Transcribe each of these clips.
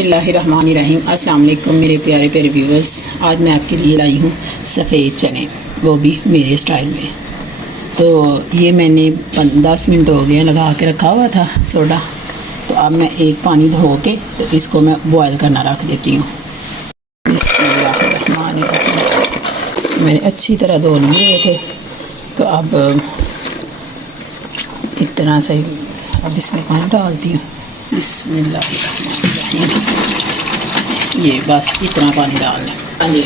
बिस्मिल्लाहिर्रहमानिर्रहीम। अस्सलाम वालेकुम मेरे प्यारे प्यारे व्यूअर्स। आज मैं आपके लिए लाई हूँ सफ़ेद चने, वो भी मेरे स्टाइल में। तो ये मैंने 10 मिनट हो गए लगा के रखा हुआ था सोडा। तो अब मैं एक पानी धो के तो इसको मैं बॉयल करना रख देती हूँ। बिस्मिल्लाहिर्रहमानिर्रहीम। मैंने अच्छी तरह धो लिए थे। तो अब इतना से अब इसमें पानी डालती हूँ। बिस्मिल्लाहिर्रहमानिर्रहीम। ये बस इतना पानी डालना। हाँ जी,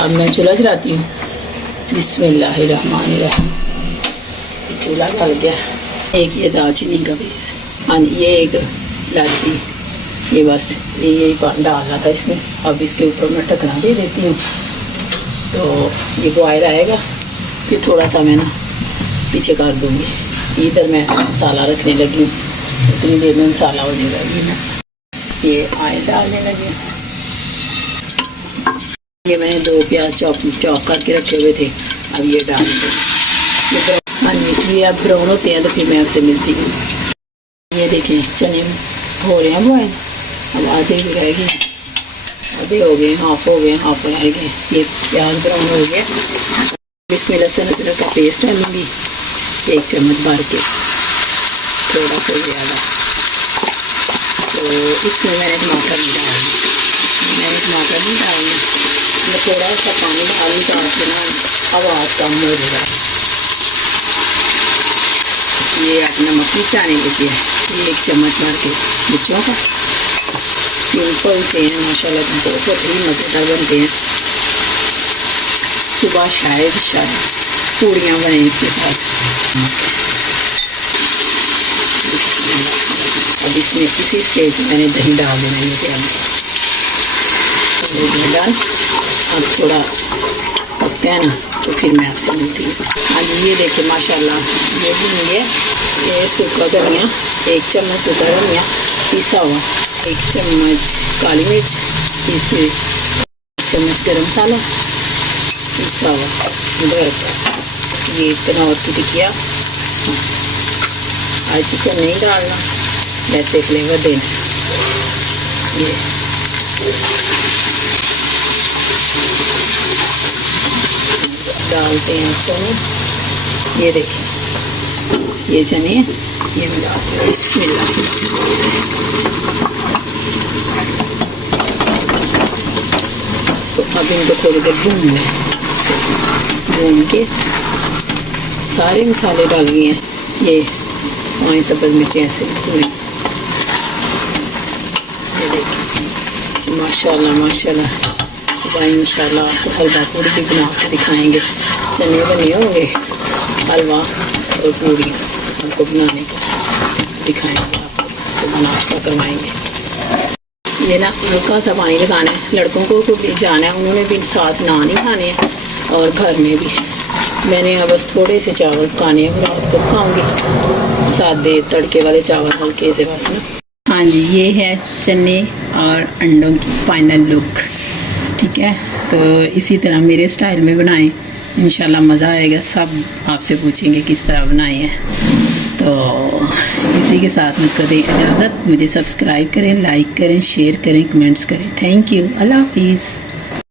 अब मैं चूल्हा जलाती हूँ। बिस्मिल्लाहिर्रहमानिर्रहीम। चूल्हा जल गया। एक ये दालचीनी का पीस, हाँ जी, ये एक इलायची, ये बस यही पानी डालना था इसमें। अब इसके ऊपर मैं ढकना दे देती हूँ। तो ये बॉयल आएगा, फिर थोड़ा सा मैं ना पीछे कर दूँगी। इधर मैं मसाला रखने लगी हूँ, इतनी देर में मसाला हो जाएगा। मैं ये ऑयल डालने लगी। ये मैंने 2 प्याज चॉप करके रखे हुए थे, अब ये डाल दें। हाँ जी, ये अब ब्राउन होते हैं तो फिर मैं आपसे मिलती हूँ। ये देखिए चने हो रहे हैं बॉयल, अब आधे भी रह गए, आधे हो गए, हाफ हो गए, हाफ रह गए। ये प्याज ब्राउन हो गया। इसमें लहसुन अदरक का पेस्ट डालूँगी 1 चम्मच भर के, थोड़ा सा ज़्यादा। तो इसमें मैंने टमाटर नहीं डालना, मैं थोड़ा सा पानी डालूँ ताकि ना आवाज़ कम हो जाए। ये अपना नमक भी आने लगी है, 1 चम्मच भर के मिर्चों का। सिंपल से हैं माशाल्लाह, बहुत ही मज़ेदार बनते हैं। सुबह शायद पूड़ियाँ बने इसके साथ। अब इसमें इसी स्टेज में मैंने दही डाल देना है। डाल अब थोड़ा पकते हैं ना तो फिर मैं आपसे मिलती हूँ। हाँ जी, ये देखिए माशाल्लाह ये भी है। ये सूखा धनिया 1 चम्मच सूखा धनिया पिसा हुआ, 1 चम्मच काली मिर्च पीसी, 1 चम्मच गरम मसाला पिसा हुआ, ये कनौर की टिकिया। आज चिकन नहीं डालना, वैसे फ्लेवर देना। ये डालते हैं चने। ये देखिए ये चने ये मिलाते हैं। बिस्मिल्लाह। तो अब इनको थोड़ी देर भून लें। भून के सारे मसाले डाल दिए हैं। ये 5 सब्ज़ मिर्चें ऐसे पूरी। ये देखिए माशाल्लाह माशाल्लाह। सुबह इंशाल्लाह आपको हलवा पूड़ी भी बना के दिखाएंगे। चने बने होंगे, हलवा और पूड़ी आपको बनाने का दिखाएंगे, आपको सुबह नाश्ता करवाएंगे। ये ना हल्का सा पानी लगाना है। लड़कों को भी जाना है, उन्होंने भी साथ नान ही खाने हैं और घर में भी मैंने बस थोड़े से चावल खाने हैं, रात को खाऊंगी सादे तड़के वाले चावल हल्के से बस ना। हाँ जी, ये है चने और अंडों की फाइनल लुक। ठीक है, तो इसी तरह मेरे स्टाइल में बनाएं, इंशाल्लाह मज़ा आएगा। सब आपसे पूछेंगे किस तरह बनाए हैं। तो इसी के साथ मुझको दें इजाज़त। मुझे सब्सक्राइब करें, लाइक करें, शेयर करें, कमेंट्स करें। Thank you. अल्लाह हाफिज़।